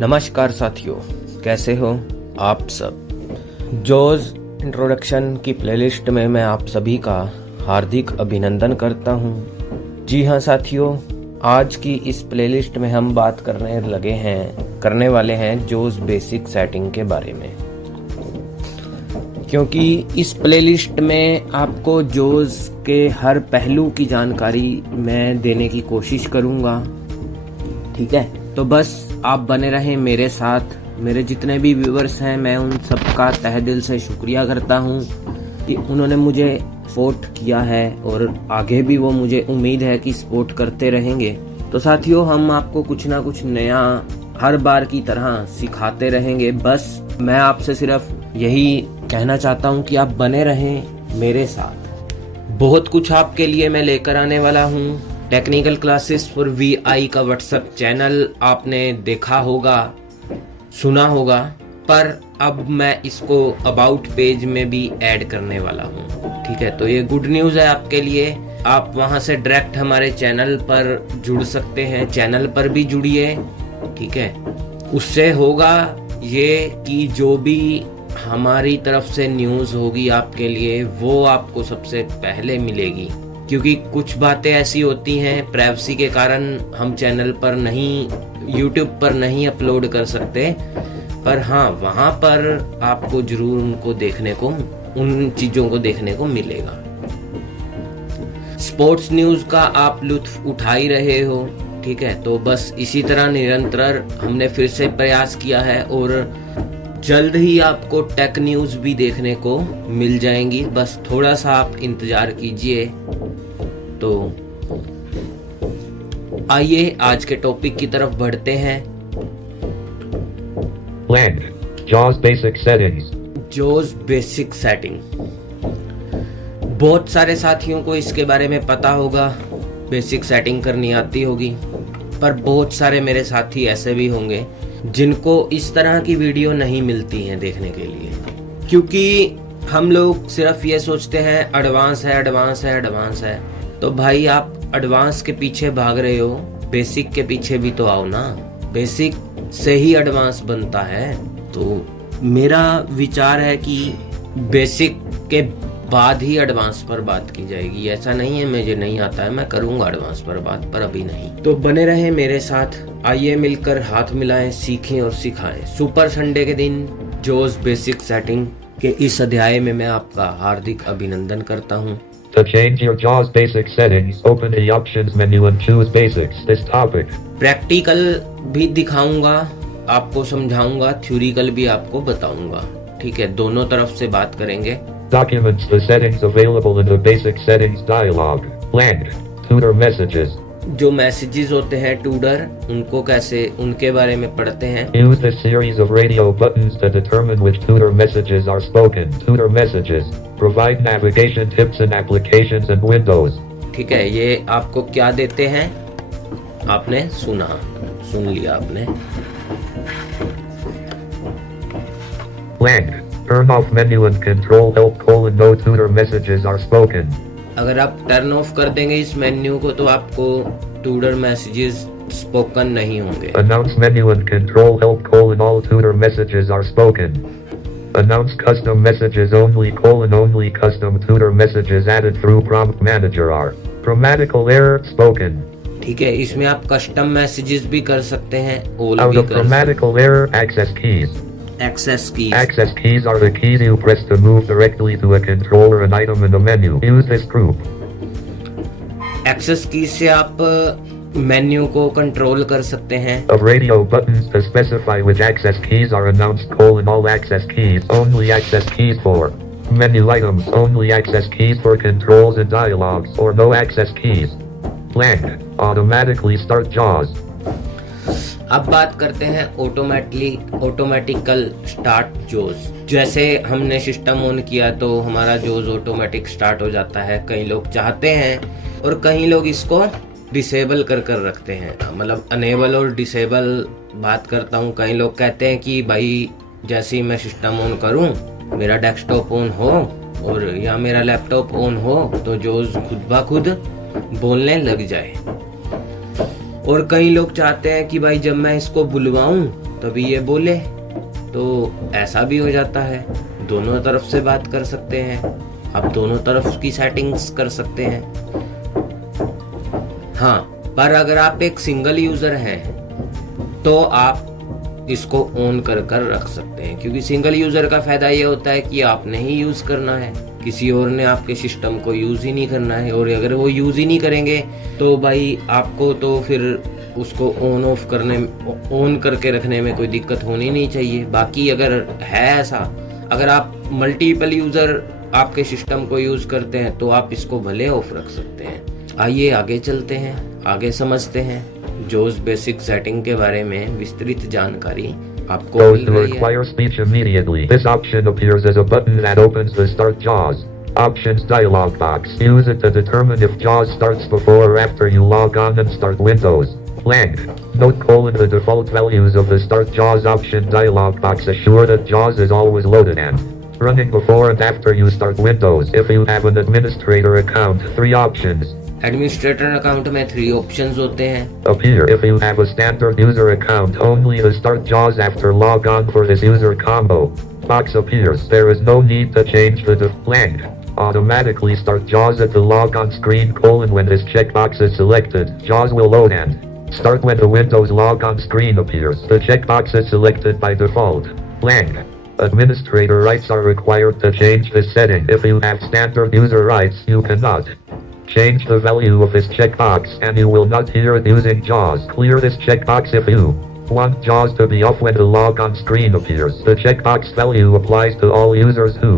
नमस्कार साथियों, कैसे हो आप सब। जोज इंट्रोडक्शन की प्लेलिस्ट में मैं आप सभी का हार्दिक अभिनंदन करता हूं। जी हाँ साथियों, आज की इस प्लेलिस्ट में हम बात करने वाले हैं जोज बेसिक सेटिंग के बारे में, क्योंकि इस प्लेलिस्ट में आपको जोज के हर पहलू की जानकारी मैं देने की कोशिश करूंगा। ठीक है, तो बस आप बने रहें मेरे साथ। मेरे जितने भी व्यूअर्स हैं, मैं उन सबका तहे दिल से शुक्रिया करता हूं कि उन्होंने मुझे सपोर्ट किया है और आगे भी वो मुझे उम्मीद है कि सपोर्ट करते रहेंगे। तो साथियों, हम आपको कुछ ना कुछ नया हर बार की तरह सिखाते रहेंगे। बस मैं आपसे सिर्फ यही कहना चाहता हूं कि आप बने रहें मेरे साथ। बहुत कुछ आपके लिए मैं लेकर आने वाला हूं। टेक्निकल क्लासेस फॉर वीआई का व्हाट्सएप चैनल आपने देखा होगा, सुना होगा, पर अब मैं इसको अबाउट पेज में भी ऐड करने वाला हूँ। ठीक है, तो ये गुड न्यूज़ है आपके लिए। आप वहां से डायरेक्ट हमारे चैनल पर जुड़ सकते हैं। चैनल पर भी जुड़िए, ठीक है। उससे होगा ये कि जो भी हमारी तरफ से न्यूज़ होगी आपके लिए, वो आपको सबसे पहले मिलेगी। क्योंकि कुछ बातें ऐसी होती हैं, प्राइवेसी के कारण हम चैनल पर नहीं, यूट्यूब पर नहीं अपलोड कर सकते, पर हाँ वहाँ पर आपको जरूर उन चीज़ों को देखने को मिलेगा। स्पोर्ट्स न्यूज़ का आप लुत्फ उठा ही रहे हो, ठीक है। तो बस इसी तरह निरंतर हमने फिर से प्रयास किया है और जल्द ही आपको टेक न्यूज़ भी देखने को मिल जाएंगी। बस थोड़ा सा आप इंतजार कीजिए। तो आइए आज के टॉपिक की तरफ बढ़ते हैं। JAWS basic settings. जोज बेसिक सेटिंग, बहुत सारे साथियों को इसके बारे में पता होगा, बेसिक सेटिंग करनी आती होगी, पर बहुत सारे मेरे साथी ऐसे भी होंगे जिनको इस तरह की वीडियो नहीं मिलती हैं देखने के लिए। क्योंकि हम लोग सिर्फ ये सोचते हैं एडवांस है, एडवांस है, एडवांस है। तो भाई आप एडवांस के पीछे भाग रहे हो, बेसिक के पीछे भी तो आओ ना। बेसिक से ही एडवांस बनता है। तो मेरा विचार है कि बेसिक के बाद ही एडवांस पर बात की जाएगी। ऐसा नहीं है मुझे नहीं आता है, मैं करूंगा एडवांस पर बात, पर अभी नहीं। तो बने रहें मेरे साथ। आइए मिलकर हाथ मिलाएं, सीखें और सिखाएं। सुपर संडे के दिन जोज बेसिक सेटिंग के इस अध्याय में मैं आपका हार्दिक अभिनंदन करता हूँ। To change your JAWS basic settings, open the options menu and choose basics. This topic. Practical भी दिखाऊंगा, आपको समझाऊंगा, थ्योरिकल भी आपको बताऊंगा। ठीक है, दोनों तरफ से बात करेंगे। Documents the settings available in the basic settings dialog. Blank. Tutor messages. जो मैसेजेस होते हैं ट्यूटर, उनको कैसे, उनके बारे में पढ़ते हैं। Use this series of radio buttons to determine which tutor messages are spoken. Tutor messages provide navigation tips and applications and windows. ठीक है, ये आपको क्या देते हैं, आपने सुन लिया आपने। Blank. Turn off menu and control help : no tutor messages are spoken. अगर आप टर्न ऑफ कर देंगे इस मेन्यू को, तो आपको ट्यूटर मैसेजेस स्पोकन नहीं होंगे। Announce menu and control help : all tutor messages are spoken. Announce custom messages only : only custom tutor messages added through prompt manager are. Grammatical error spoken. ठीक है, इसमें आप कस्टम मैसेजेस भी कर सकते हैं, ऑल Out भी of कर grammatical error, access keys. Access key. Access keys are the keys you press to move directly to a control or an item in the menu. Use this group. Access key से आप menu को control कर सकते हैं। Of radio buttons to specify which access keys are announced : all access keys, only access keys for menu items, only access keys for controls and dialogues, or no access keys. Blank. Automatically start JAWS. अब बात करते हैं automatically start जोज। जैसे हमने system on किया तो हमारा जोज automatic start हो जाता है। कई लोग चाहते हैं और कई लोग इसको डिसेबल कर रखते हैं, मतलब अनेबल और डिसेबल बात करता हूँ। कई लोग कहते हैं कि भाई जैसे ही मैं सिस्टम ऑन करूँ, मेरा डेस्कटॉप ऑन हो और या मेरा लैपटॉप ऑन हो, तो जोज खुद ब खुद बोलने लग जाए। और कई लोग चाहते हैं कि भाई जब मैं इसको बुलवाऊं तभी ये बोले, तो ऐसा भी हो जाता है। दोनों तरफ से बात कर सकते हैं, आप दोनों तरफ की सेटिंग्स कर सकते हैं। हाँ, पर अगर आप एक सिंगल यूजर हैं तो आप इसको ऑन कर कर रख सकते हैं, क्योंकि सिंगल यूजर का फायदा ये होता है कि आपने ही यूज करना है, किसी और ने आपके सिस्टम को यूज ही नहीं करना है। और अगर वो यूज ही नहीं करेंगे तो भाई आपको तो फिर उसको ऑन करके रखने में कोई दिक्कत होनी नहीं चाहिए। बाकी अगर है ऐसा, अगर आप मल्टीपल यूजर आपके सिस्टम को यूज करते हैं तो आप इसको भले ऑफ रख सकते हैं। आइए आगे चलते हैं, आगे समझते हैं JAWS बेसिक सेटिंग के बारे में विस्तृत जानकारी आपको Those मिल to रही है। require speech immediately. This option appears as a button that opens the Start JAWS Options dialog box. Use it to determine if JAWS starts before or after you log on and start Windows. Blank. Note: the default values of the Start JAWS option dialog box assure that JAWS is always loaded and running before and after you start Windows. If you have an administrator account, 3 options administrator account में 3 options होते हैं। appear. If you have a standard user account, only the Start JAWS after log on for this user combo box appears. There is no need to change the blank. Automatically start JAWS at the log on screen: when this checkbox is selected, JAWS will load and start when the Windows log on screen appears. The checkbox is selected by default. Blank. Administrator rights are required to change this setting. If you have standard user rights, you cannot change the value of this checkbox and you will not hear it using JAWS. Clear this checkbox if you want JAWS to be off when the log on screen appears. The checkbox value applies to all users who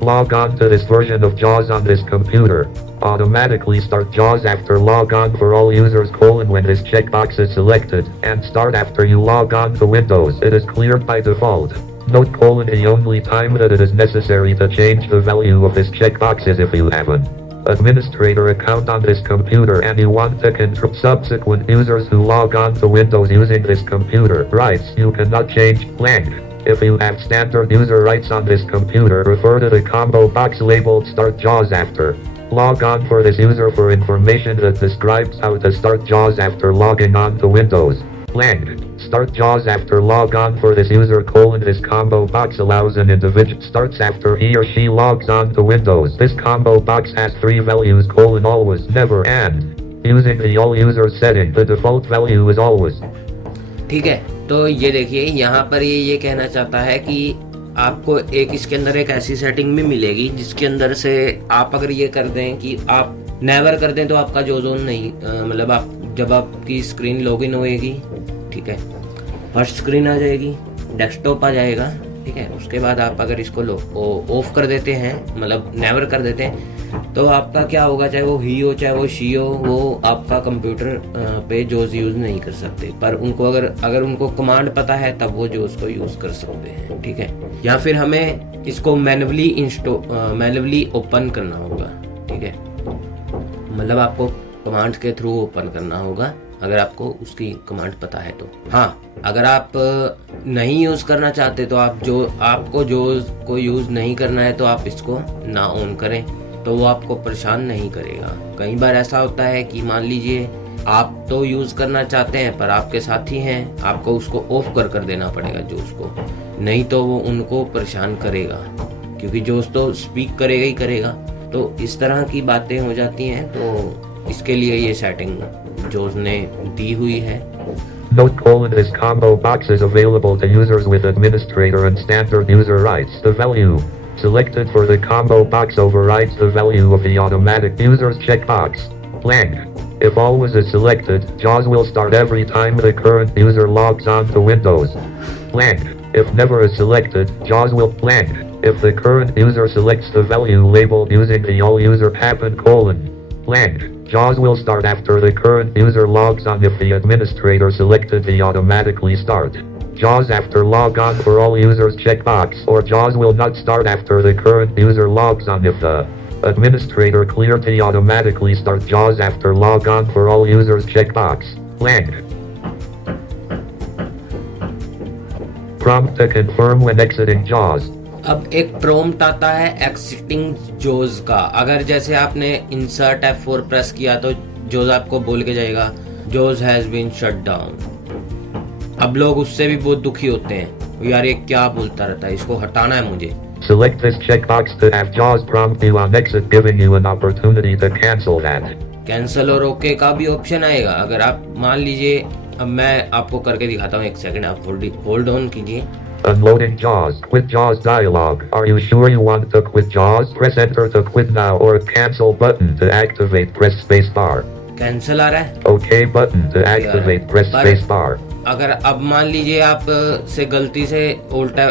log on to this version of JAWS on this computer. Automatically start JAWS after log on for all users: when this checkbox is selected, and start after you log on to Windows. It is cleared by default. Note: the only time that it is necessary to change the value of this checkbox is if you have an administrator account on this computer and you want to control subsequent users who log on to Windows using this computer. Rights you cannot change. Blank. If you have standard user rights on this computer, refer to the combo box labeled Start JAWS after log on for this user for information that describes how to start JAWS after logging on to Windows. Blank. Start JAWS after log on for this user: this combo box allows an individual starts after he or she logs on to Windows. This combo box has 3 values: always, never, and using the all user setting. The default value is always. ठीक है, तो ये देखिए यहाँ पर ये कहना चाहता है कि आपको इसके अंदर एक ऐसी सेटिंग भी मिलेगी जिसके अंदर से आप अगर ये कर दें कि आप नेवर कर दें तो आपका JAWS ऑन नहीं, मतलब आप जब आपकी स्क्रीन लॉगिन होएगी, ठीक है, फर्स्ट स्क्रीन आ जाएगी, डेस्कटॉप आ जाएगा, ठीक है, उसके बाद आप अगर इसको ऑफ कर देते हैं, मतलब नेवर कर देते हैं, तो आपका क्या होगा, चाहे वो ही हो चाहे वो शी हो, वो आपका कंप्यूटर पे JAWS यूज नहीं कर सकते। पर उनको अगर उनको कमांड पता है तब वो JAWS को यूज कर सकते हैं, ठीक है। या फिर हमें इसको मैन्युअली ओपन करना होगा, ठीक है, मतलब आपको कमांड के थ्रू ओपन करना होगा अगर आपको उसकी कमांड पता है तो। हाँ, अगर आप नहीं यूज करना चाहते तो आपको JAWS को यूज नहीं करना है तो आप इसको ना ऑन करें, तो वो आपको परेशान नहीं करेगा। कई बार ऐसा होता है कि मान लीजिए आप तो यूज करना चाहते हैं पर आपके साथी हैं, आपको उसको ऑफ कर देना पड़ेगा JAWS को, नहीं तो वो उनको परेशान करेगा, क्योंकि JAWS तो स्पीक करेगा ही करेगा। तो इस तरह की बातें हो जाती हैं, तो इसके लिए ये सेटिंग JAWS ने दी हुई है। Note: this combo box is available to users with administrator and standard user rights. The value selected for the combo box overrides the value of the automatic user's checkbox. Blank. If always is selected, JAWS will start every time the current user logs on to Windows. Blank. If never is selected, JAWS will blank. If the current user selects the value labeled using the all user happen: blank, JAWS will start after the current user logs on. If the administrator selected the automatically start JAWS after log on for all users checkbox, or JAWS will not start after the current user logs on. If the administrator cleared the automatically start JAWS after log on for all users checkbox. Blank. Prompt to confirm when exiting JAWS. अब एक prompt आता है exiting JAWS का। अगर जैसे आपने insert F4 press किया तो JAWS आपको बोल के जाएगा जोज हैज बीन शट डाउन। अब लोग उससे भी बहुत दुखी होते हैं, यार ये क्या बोलता रहता है, इसको हटाना है मुझे। Select this checkbox to have JAWS prompt you on exit, giving you an opportunity to cancel that. Cancel और ओके का भी ऑप्शन आएगा। अगर आप मान लीजिए, अब मैं आपको करके दिखाता हूँ, एक सेकंड आप होल्ड ऑन कीजिए। Unloading JAWS. Quit JAWS dialog. Are you sure you want to quit JAWS? Press enter to quit now or cancel button to activate. Press space bar. Cancel आ रहा है। OK button to activate. Press space bar. अगर अब मान लीजिए आप से गलती से उल्टा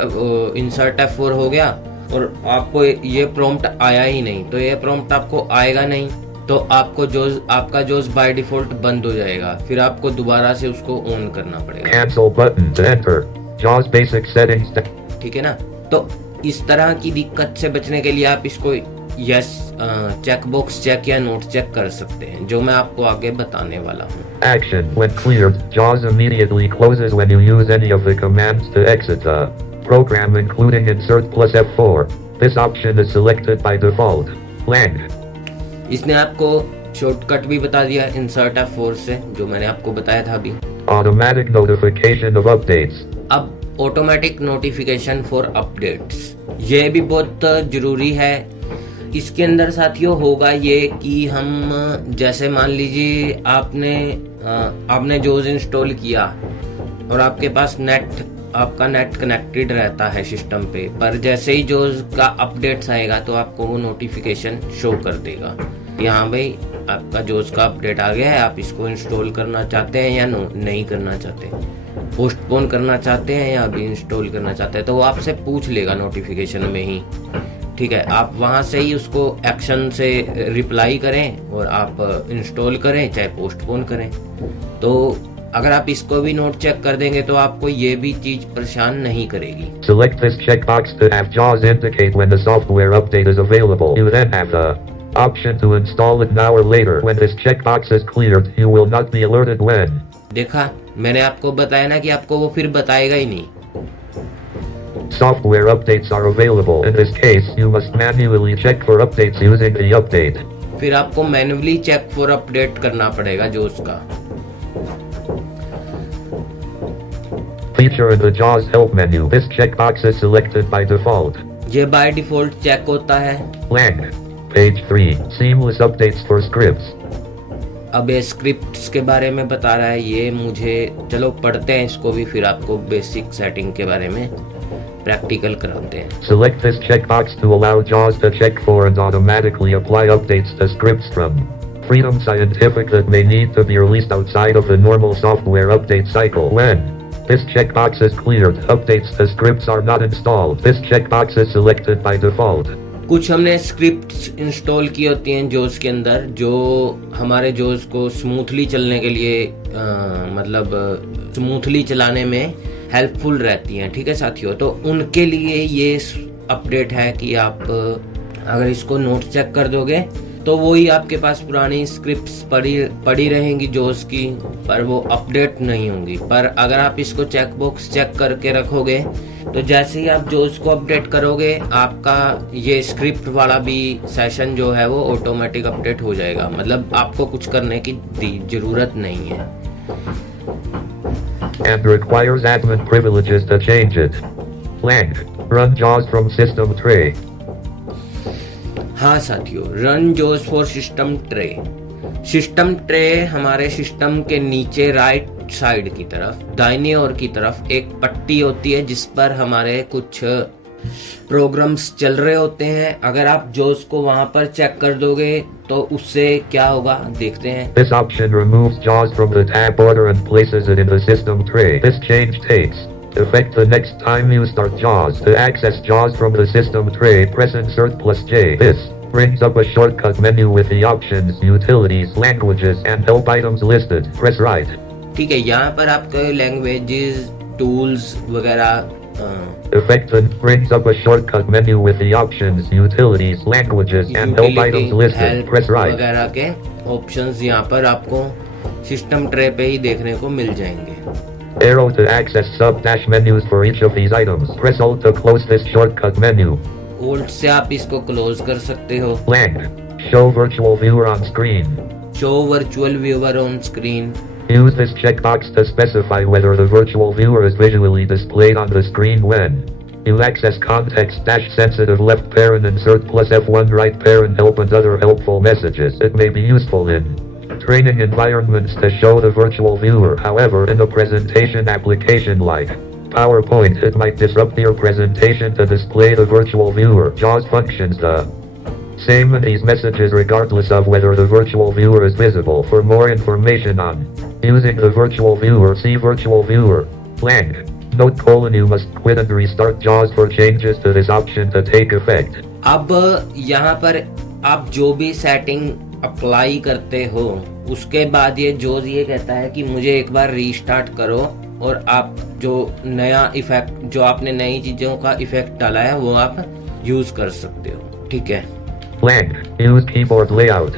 इंसर्ट F4 हो गया और आपको ये प्रॉम्प्ट आया ही नहीं, तो ये प्रॉम्प्ट आपको आएगा नहीं, तो आपको आपका जोस बाय डिफॉल्ट बंद हो जाएगा, फिर आपको दोबारा से उसको ऑन करना पड़ेगा। Cancel button to enter. JAWS basic settings. ठीक है ना। तो इस तरह की दिक्कत से बचने के लिए आप इसको यस चेक बॉक्स चेक या नोट चेक कर सकते हैं, जो मैं आपको आगे बताने वाला हूँ। Action. When cleared, JAWS immediately closes when you use any of the commands to exit the program, including insert plus F4. This option is selected by default. Lang. इसने आपको शॉर्टकट भी बता दिया इंसर्ट F4 से, जो मैंने आपको बताया था अभी। Automatic notification of updates. अब ऑटोमेटिक नोटिफिकेशन फॉर अपडेट्स, ये भी बहुत जरूरी है। इसके अंदर साथियों होगा ये कि हम जैसे मान लीजिए आपने जोज इंस्टॉल किया और आपके पास आपका नेट कनेक्टेड रहता है सिस्टम पे, पर जैसे ही जोज का अपडेट्स आएगा तो आपको वो नोटिफिकेशन शो कर देगा कि हाँ भाई आपका जोज का अपडेट आ गया है, आप इसको इंस्टॉल करना चाहते हैं या नहीं करना चाहते, पोस्टपोन करना चाहते हैं या अभी इंस्टॉल करना चाहते हैं, तो वो आपसे पूछ लेगा नोटिफिकेशन में ही। ठीक है, आप वहां से ही उसको एक्शन से रिप्लाई करें और आप इंस्टॉल करें चाहे पोस्टपोन करें। तो अगर आप इसको भी नोट चेक कर देंगे तो आपको ये भी चीज परेशान नहीं करेगी। Select this checkbox to have JAWS indicate when the software update is available. You then have the option to install it now or later. When this checkbox is cleared, you will not be alerted when. देखा, मैंने आपको बताया ना कि आपको वो फिर बताएगा ही नहीं। Software updates are available. In this case, you must manually check for updates using the update. फिर आपको मैन्युअली चेक फॉर अपडेट करना पड़ेगा जो उसका। Feature in the JAWS help menu. This checkbox is selected by default. ये by default check होता है। Lang. Page 3. Seamless updates for scripts. अब ये स्क्रिप्ट्स के बारे में बता रहा है, ये मुझे चलो पढ़ते हैं इसको भी, फिर आपको बेसिक सेटिंग के बारे में प्रैक्टिकल कराते हैं। Select this checkbox to allow JAWS to check for and automatically apply updates to scripts from Freedom Scientific that may need to be released outside of the normal software update cycle. When this checkbox is cleared, updates to scripts are not installed. This checkbox is selected by default. कुछ हमने scripts install की होती हैं जोस के अंदर, जो हमारे जोस को स्मूथली चलने के लिए मतलब स्मूथली चलाने में हेल्पफुल रहती हैं। ठीक है साथियों, तो उनके लिए ये अपडेट है कि आप अगर इसको नोट चेक कर दोगे तो वही आपके पास पुरानी स्क्रिप्ट्स पड़ी रहेंगी जोस की, पर वो अपडेट नहीं होंगी। पर अगर आप इसको चेक बॉक्स चेक करके रखोगे तो जैसे ही आप जोस को अपडेट करोगे, आपका ये स्क्रिप्ट वाला भी सेशन जो है वो ऑटोमेटिक अपडेट हो जाएगा, मतलब आपको कुछ करने की जरूरत नहीं है। And requires admin privileges to change it. Lang. Run JAWS from system tray. हाँ साथियों, रन जोस for system tray. System tray हमारे सिस्टम के नीचे राइट साइड की तरफ, दाहिने ओर की तरफ एक पट्टी होती है जिस पर हमारे कुछ प्रोग्राम्स चल रहे होते हैं। अगर आप जोस को वहां पर चेक कर दोगे तो उससे क्या होगा देखते हैं। This option removes JAWS from the tab order and places it in the system tray. This change takes effect the next time you start JAWS. To access JAWS from the system tray, press Insert plus J. This brings up a shortcut menu with the options, utilities, languages, and help items listed. Press right. ठीक है, यहाँ पर आपके languages, tools वगैरह Effect brings up a shortcut menu with the options, utilities, languages, and help items listed. Press right. वगैरह के options यहाँ पर आपको सिस्टम ट्रे पे ही देखने को मिल जाएंगे। Arrow to access sub-dash menus for each of these items. Press Alt to close this shortcut menu. Alt से आप इसको क्लोज कर सकते हो। Lang. Show virtual viewer on screen. Show virtual viewer on screen. Use this checkbox to specify whether the virtual viewer is visually displayed on the screen when you access context-sensitive left parent insert plus F1 right parent help and other helpful messages. It may be useful in training environments to show the virtual viewer. However, in a presentation application like PowerPoint, it might disrupt your presentation to display the virtual viewer. JAWS functions the same in these messages regardless of whether the virtual viewer is visible. For more information on using the virtual viewer, see virtual viewer. Blank. Note: you must quit and restart JAWS for changes to this option to take effect. अब यहाँ पर आप जो भी setting apply करते हो उसके बाद ये JAWS ये कहता है कि मुझे एक बार रीस्टार्ट करो और आप जो नया इफेक्ट जो आपने नई चीजों का इफेक्ट डाला है वो आप यूज कर सकते हो। ठीक है। Blank. Use keyboard layout.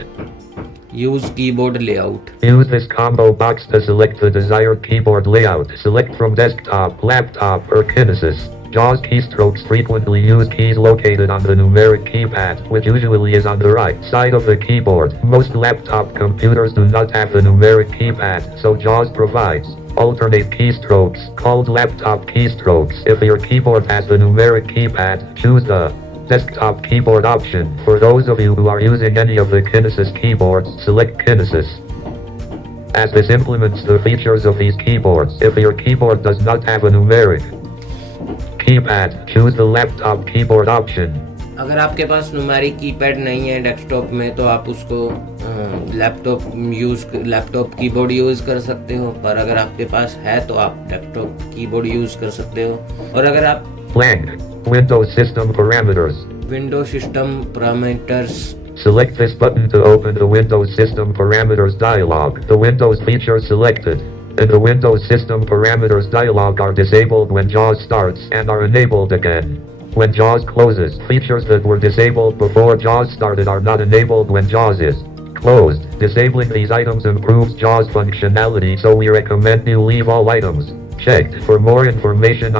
Use keyboard layout. Use this combo box to select the desired keyboard layout. Select from desktop, laptop, or Kinesis. JAWS keystrokes frequently use keys located on the numeric keypad, which usually is on the right side of the keyboard. Most laptop computers do not have the numeric keypad, so JAWS provides alternate keystrokes called laptop keystrokes. If your keyboard has the numeric keypad, choose the desktop keyboard option. For those of you who are using any of the Kinesis keyboards, select Kinesis, as this implements the features of these keyboards. If your keyboard does not have a numeric keypad, choose the laptop keyboard option. अगर आपके पास numeric keypad नहीं है desktop में तो आप उसको laptop keyboard use कर सकते हो, पर अगर आपके पास है तो आप डेस्कटॉप कीबोर्ड यूज कर सकते हो। और अगर आप Blank. Windows System Parameters. Windows System Parameters. Select this button to open the Windows System Parameters dialog. The Windows features selected in the Windows System Parameters dialog are disabled when JAWS starts and are enabled again when JAWS closes. Features that were disabled before JAWS started are not enabled when JAWS is closed. Disabling these items improves JAWS functionality, so we recommend you leave all items checked. For more information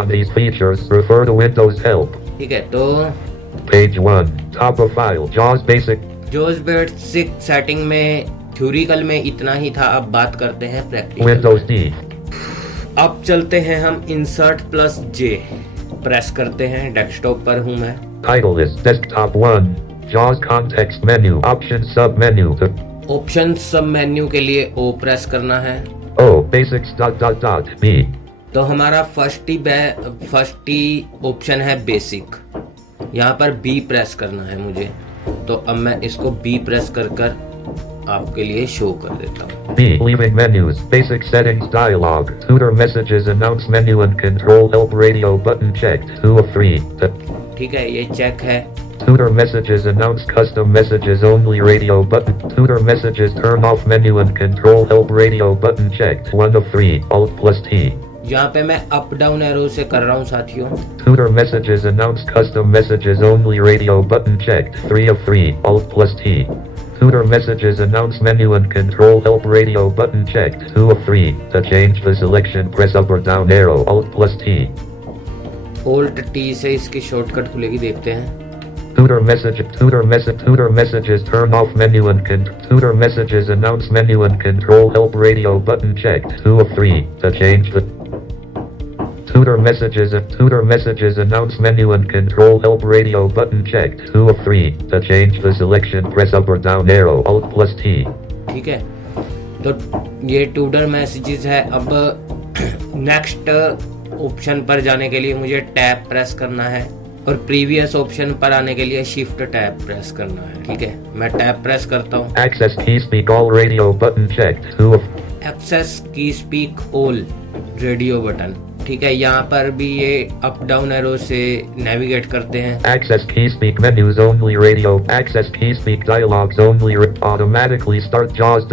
on these features, refer to Windows Help. ठीक है, तो Page 1, top of file, JAWS Basic. JAWS Basic setting में theoretical में इतना ही था। अब बात करते हैं प्रैक्टिकल। Windows D. अब चलते हैं हम इंसर्ट प्लस J प्रेस करते हैं। डेस्कटॉप पर हूँ मैं। Title list, desktop 1, JAWS context menu, option sub menu. Option सब मेन्यू के लिए O प्रेस करना है। O, basics B. तो हमारा फर्स्ट ही ऑप्शन है बेसिक। यहाँ पर B प्रेस करना है मुझे, तो अब मैं इसको B प्रेस कर आपके लिए शो कर देता हूँ। B, leaving menus, basic settings dialog, tutor messages, announce menu and control help radio button checked, 2 of 3. ठीक है, ये चेक है। Tutor messages, announce custom messages only radio button, tutor messages, turn off menu and control help radio button checked, 1 of 3, Alt plus T. यहाँ पे मैं up down arrow से कर रहा हूँ साथियों। Tutor messages, announce custom messages only radio button checked, 3 of 3, Alt plus T. Tutor messages, announce menu and control help radio button checked, 2 of 3. To change the selection, press up or down arrow, Alt plus T. Alt T से इसकी shortcut खुलेगी, देखते हैं। Tutor messages, turn off menu and tutor messages, announce menu and control help radio button checked, 2 of 3. To change the tutor messages, announce menu and control help radio button checked, 2 of 3. To change the selection, press up or down arrow, Alt plus T. ठीक है, तो ये tutor messages है। अब next option पर जाने के लिए मुझे टैब प्रेस करना है और प्रीवियस ऑप्शन पर आने के लिए शिफ्ट टैब प्रेस करना है। ठीक है, मैं टैब प्रेस करता हूँ। Access key speak all radio button checked, 2 of access की स्पीक ऑल रेडियो बटन। ठीक है, यहाँ पर भी ये अप डाउन एरो से नेविगेट करते हैं। Access key speak menus only radio, access key speak dialogs only automatically start JAWS ...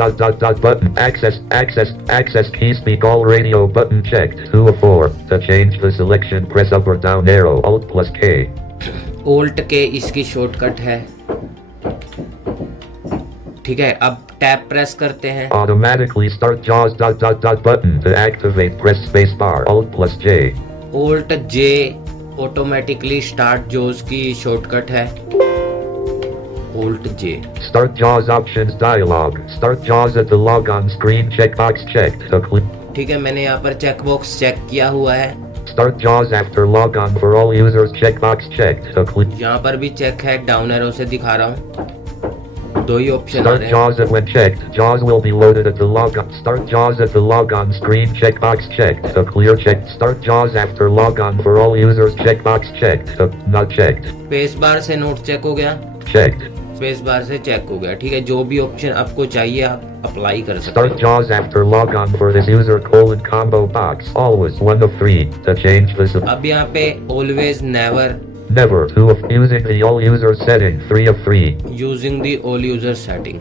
button, access key speak all radio button checked, 2 of 4. To change the selection, press up or down arrow, Alt plus K. Alt K इसकी shortcut है। ठीक है, अब tab press करते हैं। Automatically start JAWS ... button. To activate, press space bar, Alt plus J. Alt J automatically start JAWS की shortcut है। Alt J। Start JAWS options dialog. Start JAWS at the logon screen checkbox checked. ठीक है, मैंने यहाँ पर checkbox check किया हुआ है। Start JAWS after logon for all users checkbox checked. यहाँ पर भी चेक है, डाउन एरो से दिखा रहा हूँ, दो ही ऑप्शन आ Start रहे हैं। JAWS at when checked. JAWS will be loaded at the logon. Start JAWS at the logon screen checkbox checked. Clear checked. Start JAWS after logon for all users checkbox checked. Not checked. Space bar से note check हो गया, Checked. Space bar से check हो गया। ठीक है, जो भी ऑप्शन आपको चाहिए आप अप्लाई कर सकते Start हैं। JAWS after logon for this user combo box. Always 1 of 3. To change this. अब यहाँ पे always never Never 2 of using the all user setting. 3 of 3. Using the all user setting.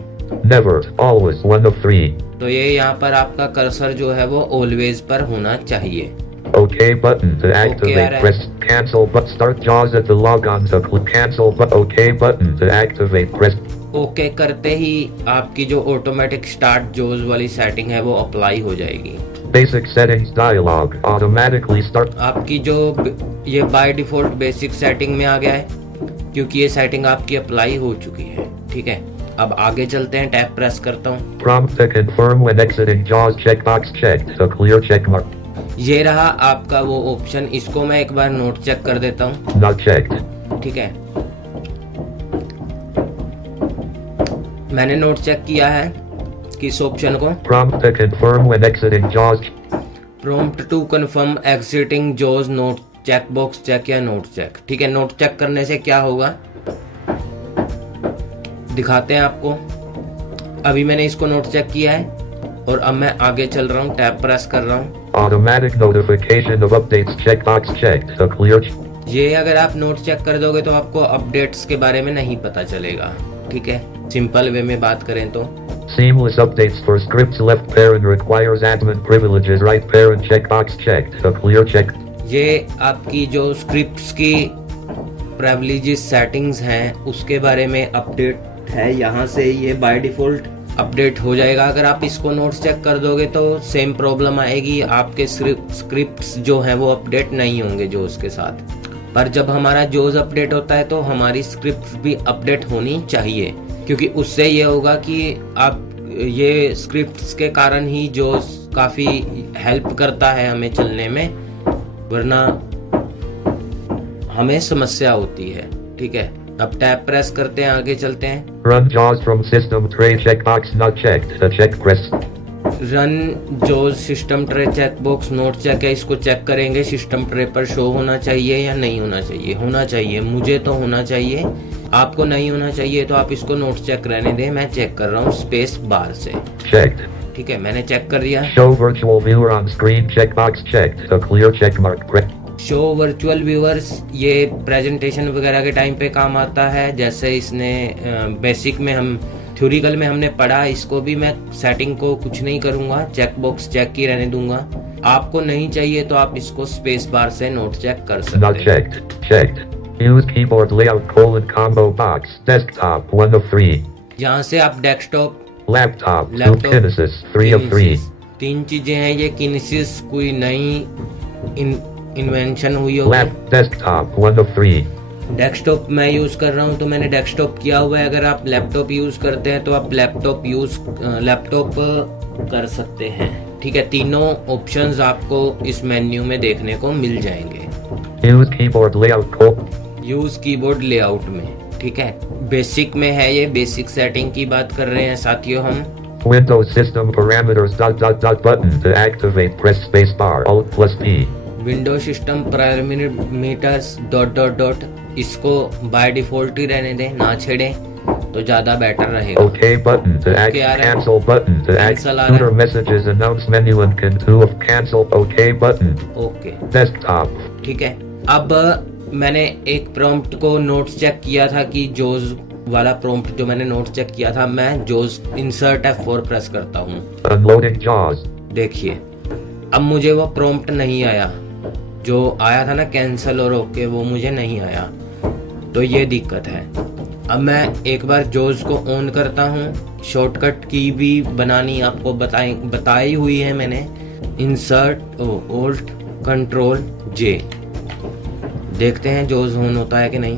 Never. Always 1 of 3. तो ये यहाँ पर आपका cursor जो है वो ऑलवेज पर होना चाहिए। OK button to activate. alright. Press cancel but start JAWS at the logon to click cancel but OK button to activate. Press okay करते ही आपकी जो ऑटोमेटिक स्टार्ट जोज वाली सेटिंग है वो अप्लाई हो जाएगी। basic settings dialog. Automatically start. आपकी जो ये बाय डिफॉल्ट बेसिक सेटिंग में आ गया है क्योंकि ये सेटिंग आपकी अप्लाई हो चुकी है। ठीक है, अब आगे चलते हैं, टैब प्रेस करता हूँ। Prompt to confirm when exiting JAWS checkbox checked. To clear check mark. ये रहा आपका वो ऑप्शन, इसको मैं एक बार नोट चेक कर देता हूँ। Not checked. ठीक है, मैंने नोट चेक किया है किस ऑप्शन को? Prompt to confirm when exiting JAWS. Prompt to confirm exiting जोज नोट चेक बॉक्स चेक या नोट चेक। ठीक है, नोट चेक करने से क्या होगा दिखाते हैं आपको। अभी मैंने इसको नोट चेक किया है और अब मैं आगे चल रहा हूँ, टैब प्रेस कर रहा हूँ। Automatic notification of updates checkbox checked. To clear. ये अगर आप नोट चेक कर दोगे तो आपको अपडेट्स के बारे में नहीं पता चलेगा। ठीक है, सिंपल वे में बात करें तो Seamless updates for scripts. Left parent requires admin privileges. Right parent checkbox checked. To clear check. ये आपकी जो स्क्रिप्ट्स की प्रिविलेजेस सेटिंग्स हैं उसके बारे में अपडेट है। यहाँ से ये बाय डिफॉल्ट अपडेट हो जाएगा। अगर आप इसको नोट्स चेक कर दोगे तो सेम प्रॉब्लम आएगी, आपके स्क्रिप्ट्स जो हैं वो अपडेट नहीं होंगे जोस के साथ। पर जब हमारा जोस अपडेट होता है तो हमारी स्क्रिप्ट्स भी अपडेट होनी चाहिए, क्योंकि उससे ये होगा कि आप ये स्क्रिप्ट्स के कारण ही जोस काफ़ी हेल्प करता है हमें चलने में, वरना हमें समस्या होती है। ठीक है, अब टैब प्रेस करते हैं, आगे चलते हैं। Run JAWS from system tray checkbox not checked. To check press. Run जोज system tray check box not check है, इसको चेक करेंगे सिस्टम ट्रे पर शो होना चाहिए या नहीं होना चाहिए। होना चाहिए, मुझे तो होना चाहिए, आपको नहीं होना चाहिए तो आप इसको नोट चेक रहने दें। मैं चेक कर रहा हूँ स्पेस बार से। Checked. ठीक है, मैंने चेक कर दिया। Show virtual viewer on screen checkbox checked. To clear check mark. Press. Show virtual viewers ये प्रेजेंटेशन वगैरह के टाइम पे काम आता है, जैसे इसने बेसिक में हम थ्योरिकल में हमने पढ़ा। इसको भी मैं सेटिंग को कुछ नहीं करूंगा, चेक बॉक्स चेक ही रहने दूंगा। आपको नहीं चाहिए तो आप इसको स्पेस बार से नोट चेक कर सकते Not हैं। checked. Checked. Use keyboard layout combo box. Desktop 1 of 3. यहाँ से आप desktop, Laptop 2 laptop, Kinesis 3 of 3. तीन चीजें हैं। ये किनेसिस कोई नई इन्वेंशन हुई होगी। Desktop 1 of 3. डेस्कटॉप मैं यूज कर रहा हूँ तो मैंने डेस्कटॉप किया हुआ है। अगर आप लैपटॉप यूज करते हैं तो आप लैपटॉप कर सकते हैं। ठीक है, तीनों ऑप्शंस आपको इस मेन्यू में देखने को मिल जाएंगे। Use keyboard layout use keyboard layout में। ठीक है, बेसिक में है, ये बेसिक सेटिंग की बात कर रहे हैं साथियों हम। Windows system parameters ... button to activate press space bar Alt plus P. Window system parameters ... इसको बाय डिफॉल्ट ही रहने दें, ना छेड़ें तो ज्यादा बेटर रहेगा। OK button to Okay, आ रहा है। cancel button to Cancel आ रहा है। tutor messages announce menu and can to of cancel OK button. Okay, Desktop. ठीक है। अब मैंने एक प्रॉम्प्ट को नोट चेक किया था कि जोज वाला प्रॉम्प्ट जो मैंने नोट चेक किया था, मैं जोज इंसर्ट F4 प्रेस करता हूँ। Unloading JAWS. देखिए अब मुझे वो प्रॉम्प्ट नहीं आया, जो आया था ना कैंसल और ओके, वो मुझे नहीं आया, तो ये दिक्कत है। अब मैं एक बार जोज को ऑन करता हूँ। शॉर्टकट की भी बनानी आपको बताई हुई है मैंने। Insert Alt Control J। देखते हैं जोज ऑन होता है कि नहीं।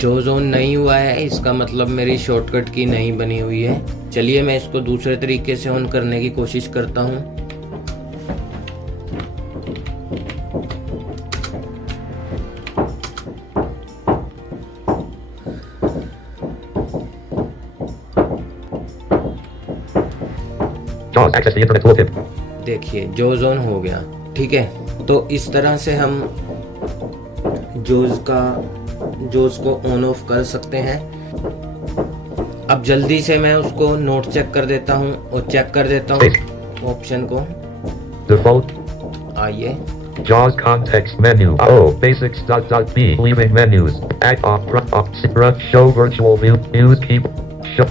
जो जोन नहीं हुआ है इसका मतलब मेरी शॉर्टकट की नहीं बनी हुई है। चलिए मैं इसको दूसरे तरीके से ऑन करने की कोशिश करता हूँ। JAWS access the internet tooltip. देखिए जो जोन हो गया। ठीक है, तो इस तरह से हम जोज को ऑन ऑफ कर सकते हैं। अब जल्दी से मैं उसको नोट चेक कर देता हूँ और चेक कर देता हूँ ऑप्शन को। Default. आइए, JAWS context menu. Basics. B. Leaving menus. Act off. Run. Show virtual view. Use keep.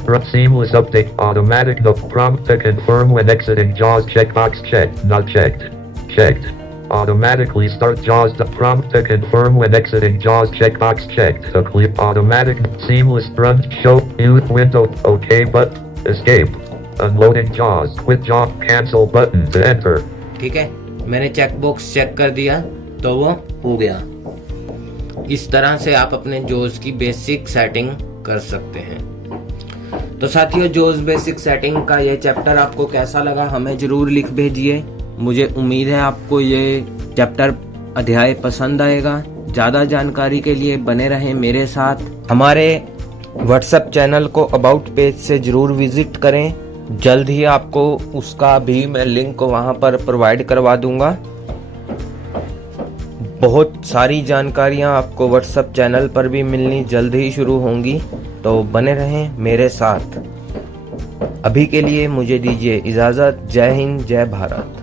Run seamless update. Automatic no prompt to confirm when exiting JAWS. Checkbox checked. Not checked. Checked. Automatically start JAWS. The prompt to confirm when exiting JAWS. Checkbox checked. To clear. Automatic. Seamless run. Show. Use window. OK but escape. Unloading JAWS. Quit JAWS. Cancel button to enter. ठीक है, मैंने check box check कर दिया तो वो हो गया। इस तरह से आप अपने जोज की बेसिक सेटिंग कर सकते हैं। तो साथियों, जोज बेसिक सेटिंग का ये चैप्टर आपको कैसा लगा हमें जरूर लिख भेजिए। मुझे उम्मीद है आपको ये चैप्टर अध्याय पसंद आएगा। ज्यादा जानकारी के लिए बने रहें मेरे साथ। हमारे व्हाट्सएप चैनल को अबाउट पेज से जरूर विजिट करें। जल्द ही आपको उसका भी मैं लिंक वहां पर प्रोवाइड करवा दूंगा। बहुत सारी जानकारियां आपको व्हाट्सएप चैनल पर भी मिलनी जल्द ही शुरू होंगी, तो बने रहें मेरे साथ। अभी के लिए मुझे दीजिए इजाजत। जय हिंद, जय भारत।